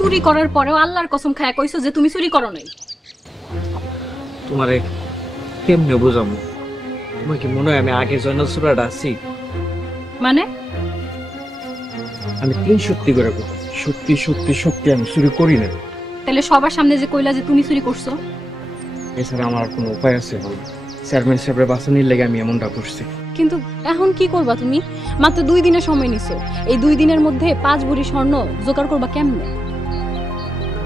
চুরি করার পরেও আল্লাহর কসম খায়া কইছো যে তুমি চুরি করো নাই। তোমারে কেমনে বুঝামু? তোমার কি মনে হয় আমি আগে জয়নাল সুরাটা আছি? মানে আমি 3 সত্যি করে কই, সত্যি সত্যি সত্যি আমি চুরি করি না। তাহলে সবার সামনে যে কইলা যে তুমি চুরি করছো? এছাড়া আমার আর কোনো উপায় আছে বল? চেয়ারম্যান সাহেবের বাঁচানির লেগে আমি এমনটা করছি। কিন্তু এখন কি করবা তুমি? মাত্র 2 দিনের সময় নিছো। এই 2 দিনের মধ্যে 5 ভরি স্বর্ণ জোগাড় করবা কেমনে?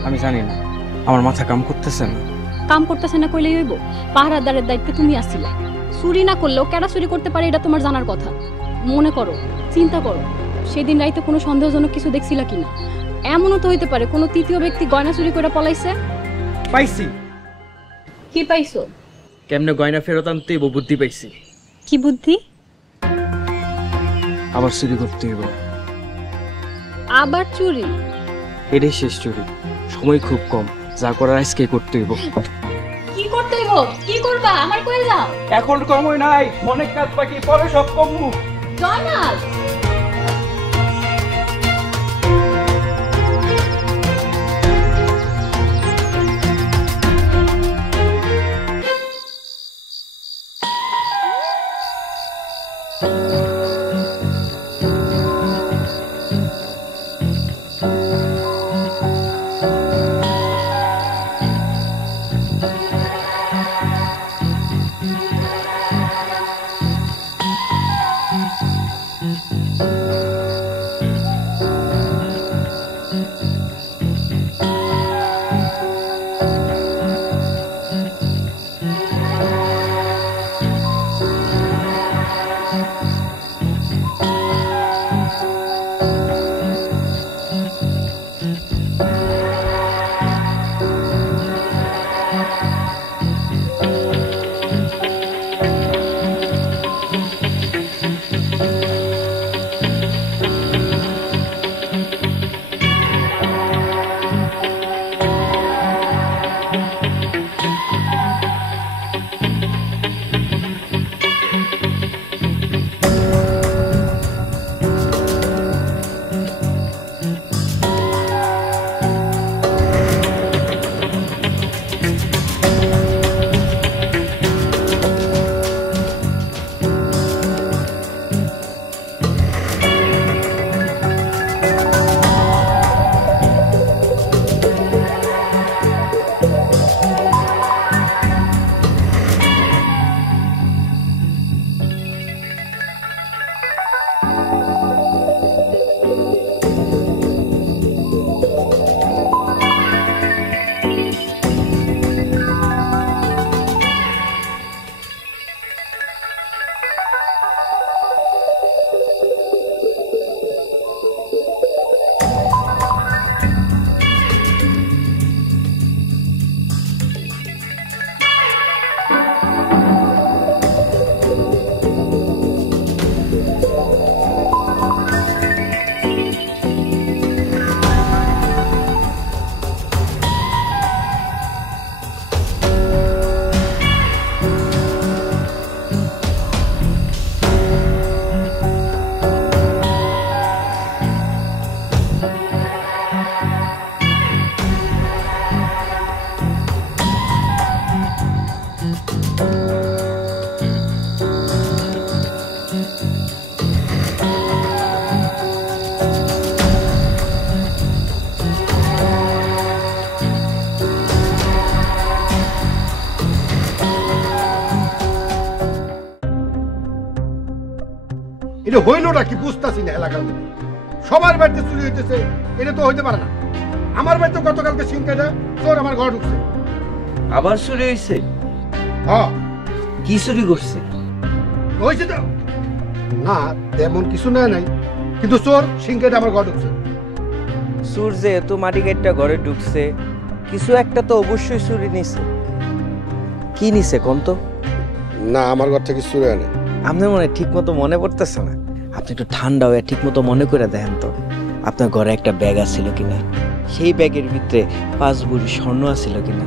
আমি জানি না, আমার মাথা কাম করতেছে না। কাম করতেছে না কইলেই হইব? পাহারাদারের দায়িত্বে তুমি আসিলা। চুরি না করলেও কেডা চুরি করতে পারে এটা তোমার জানার কথা। মনে করো, চিন্তা করো, সেদিন রাইতে কোনো সন্দেহজনক কিছু দেখছিলা কিনা? এমনও তো হইতে পারে কোনো তৃতীয় ব্যক্তি গয়না চুরি করে পলাইছে। পাইছি। কি পাইছো? কেমনে গয়না ফেরত আনতে হইব বুদ্ধি পাইছি। কি বুদ্ধি? আবার চুরি করতে হইব। আবার চুরি? এটাই শেষ চুরি, সময় খুব কম, যা করার আজকে করতে হইব। কি করতে হইব? কি করবা আমার কইল দাও। এখন সময় নাই, অনেক কাজ বাকি, পরে সব কমবো। জয়নাল এটা হইলটা কি বুঝতেছি না। এলাকার মধ্যে সবার বাড়িতে চুরি হইতেছে, এটা তো হইতে পারে না। আমার বাড়িতে গতকালকে সিংকেটা চোর আমার ঘর ঢুকছে। আবার চুরি হইছে? হ্যাঁ। কি চুরি করছে? হয়েছে তো না, তেমন কিছু নেয় নাই, কিন্তু চোর সিংকেটা আমার ঘর ঢুকছে। চোর যেহেতু মাটি কাটটা ঘরে ঢুকছে, কিছু একটা তো অবশ্যই চুরি নিছে। কি নিছে কোন তো? না, আমার ঘর থেকে চুরি আনে। আপনার মনে ঠিক মতো মনে পড়তেছে না? আপনি একটু ঠান্ডা হয়ে ঠিক মতো মনে করে দেখেন তো, আপনার ঘরে একটা ব্যাগ আছিল কিনা, সেই ব্যাগের ভিতরে 5 ভরি স্বর্ণ আছিল কিনা।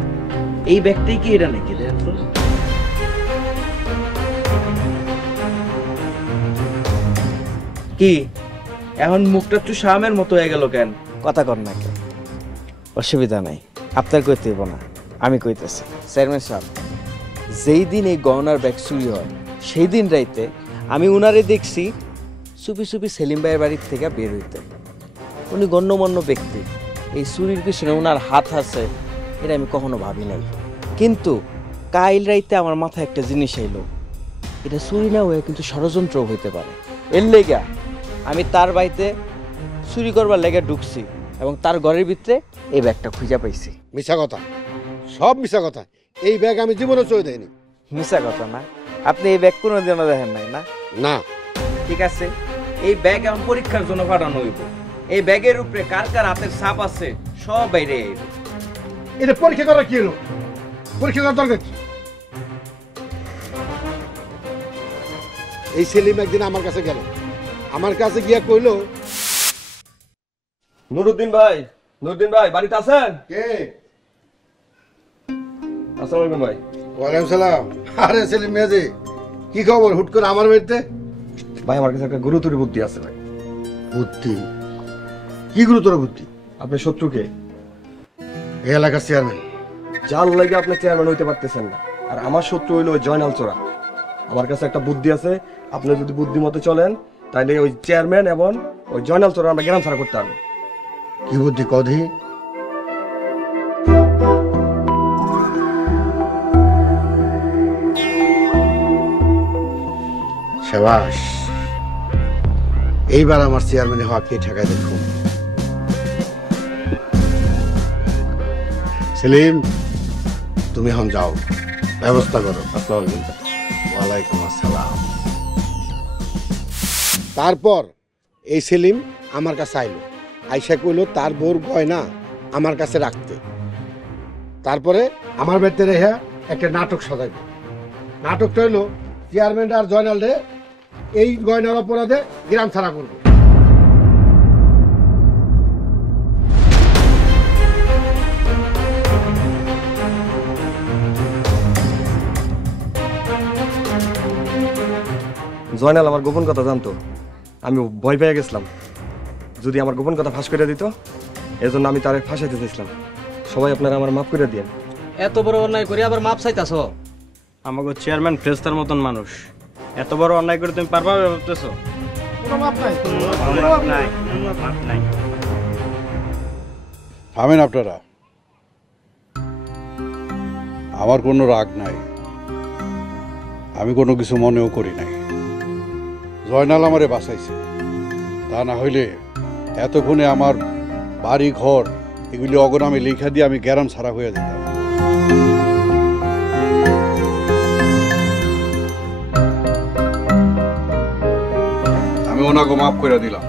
এই ব্যাগটাই কি এটা নাকি? দেখেন তো। কি এখন মুখটা একটু শামের মতো হয়ে গেল কেন? কথা কর না কেন? অসুবিধা নাই, আপনার কইতে হইব না, আমি কইতেছি। চেয়ারম্যান সাহেব, যেই দিন এই গহনার ব্যাগ চুরি হয় সেই দিন রাইতে আমি উনারে দেখছি চুপি চুপি সেলিম ভাইয়ের বাড়ির থেকে বের হইতে। উনি গণ্যমান্য ব্যক্তি, এই চুরির পিছনে ওনার হাত আছে এটা আমি কখনো ভাবি নাই। কিন্তু কাইল রাইতে আমার মাথায় একটা জিনিস এলো, এটা চুরি না হয়ে কিন্তু ষড়যন্ত্র হইতে পারে। এর লেগা আমি তার বাড়িতে চুরি করবার লেগে ঢুকছি এবং তার ঘরের ভিতরে এই ব্যাগটা খুঁজে পাইছি। মিছা কথা, সব মিছা কথা। এই ব্যাগ আমি জীবনে চয়ে দেয়নি। মিছা কথা না? আপনি এই ব্যাগ কোনো দিনও দেখেন নাই না? না। ঠিক আছে, এই ব্যাগ এখন পরীক্ষার জন্য পাঠানো হইব। এই ব্যাগের উপরে কার কার হাতের ছাপ আছে সব বাইরে আইব। এটা পরীক্ষা করা কি হলো? পরীক্ষা করার দরকার কি? এই সেলিম একদিন আমার কাছে গেল, আমার কাছে গিয়া কইলো, নুরুদ্দিন ভাই, নুরুদ্দিন ভাই বাড়িতে আছেন? কে? আসসালামু আলাইকুম ভাই। ওয়ালাইকুম সালাম। আরে সেলিম মেজি, কি খবর হুট করে আমার বাড়িতে? ভাই আমার কাছে একটা গুরুতর বুদ্ধি আছে ভাই। বুদ্ধি? কি গুরুতর বুদ্ধি? আপনি শত্রুকে এই এলাকার চেয়ারম্যান। যার লাগে আপনি চেয়ারম্যান হইতে পারতেছেন না, আর আমার শত্রু হইলো ওই জয়নাল চোরা। আমার কাছে একটা বুদ্ধি আছে, আপনি যদি বুদ্ধি মতো চলেন তাহলে ওই চেয়ারম্যান এবং ওই জয়নাল চোরা আমরা গ্রাম ছাড়া করতে পারবো। কি বুদ্ধি কধি? শাবাশ, এইবার আমার চেয়ারম্যানে হওয়া কে ঠেকায় দেখুন। সেলিম, তুমি এখন যাও, ব্যবস্থা করো। ওয়ালাইকুম আসসালাম। তারপর এই সেলিম আমার কাছে আইলো, আইসা কইলো তার বউর গয়না আমার কাছে রাখতে। তারপরে আমার বাড়িতে রেখে একটা নাটক সাজাইল। নাটকটা হইলো চেয়ারম্যান আর জয়নাল রে এই গয়নার অপরাধে গ্রাম ছাড়া করবে। জয়নাল আমার গোপন কথা জানতো, আমি ভয় পেয়ে গেছিলাম যদি আমার গোপন কথা ফাঁস করে দিত, এজন্য আমি তারে ফাঁসাইতে চাইছিলাম। সবাই আপনারা আমার মাফ করে দিয়েন। এত বড় অন্যায় করে আবার মাপ চাইতাছ? আমাকে চেয়ারম্যান ফ্রেস্তার মতন মানুষ, এত বড় অন্যায় করে তুমি পারবা ভাবতেছো? থামেন আপনারা, আমার কোনো রাগ নাই, আমি কোনো কিছু মনেও করি নাই। জয়নাল আমারে বাঁচাইছে, তা না হইলে এতক্ষণে আমার বাড়ি ঘর এগুলি অগনামে লেখা দিয়ে আমি গ্যারাম ছাড়া হয়ে যেতাম। আমি ওনাকে মাফ করে দিলাম।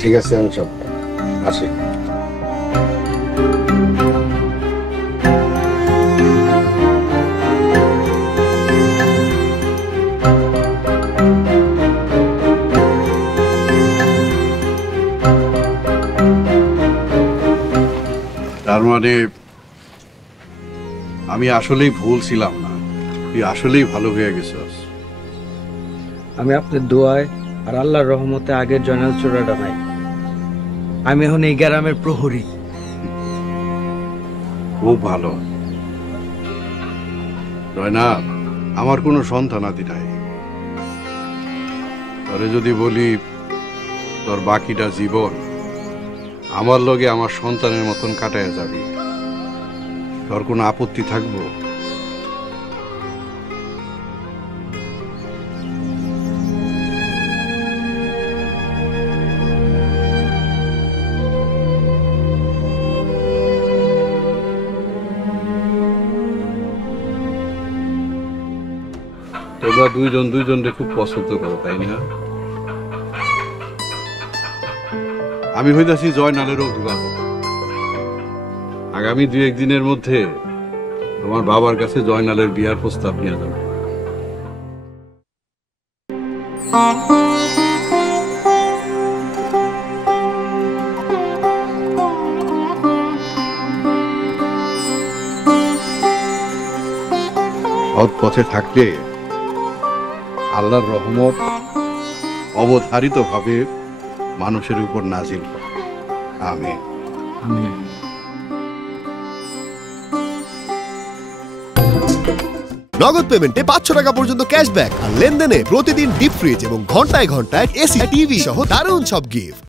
ঠিক আছে, আমি সব আসি। তার মানে আমি আসলেই ভুল ছিলাম না, তুই আসলেই ভালো হয়ে গেছিস। আমি আপনার দোয়ায় আর আল্লাহর রহমতে আগের জয়নাল চোরাটা নাই। আমি এখন এই গ্রামের প্রহরী। খুব ভালো। জয়নাল, আমার কোনো সন্তানাদি নাই। তোরে যদি বলি তোর বাকিটা জীবন আমার লগে আমার সন্তানের মতন কাটায় যাবি, তোর কোনো আপত্তি থাকবো? তোমরা দুইজন দুইজনকে খুব পছন্দ করো, তাই না? আমি হইতাছি জয়নালের অভিভাবক। আগামী 2-1 দিনের মধ্যে তোমার বাবার কাছে জয়নালের বিয়ার প্রস্তাব নিয়ে যাবে। সৎ পথে থাকলে আল্লাহর রহমত অবধারিতভাবে মানুষের উপর নাজিল করে। আমিন। আমিন। নগদ পেমেন্টে 500 টাকা পর্যন্ত ক্যাশব্যাক আর লেনদেনে প্রতিদিন ডিপ ফ্রিজ এবং ঘন্টায় ঘন্টায় এসি টিভি সহ দারুণ সব গিফট।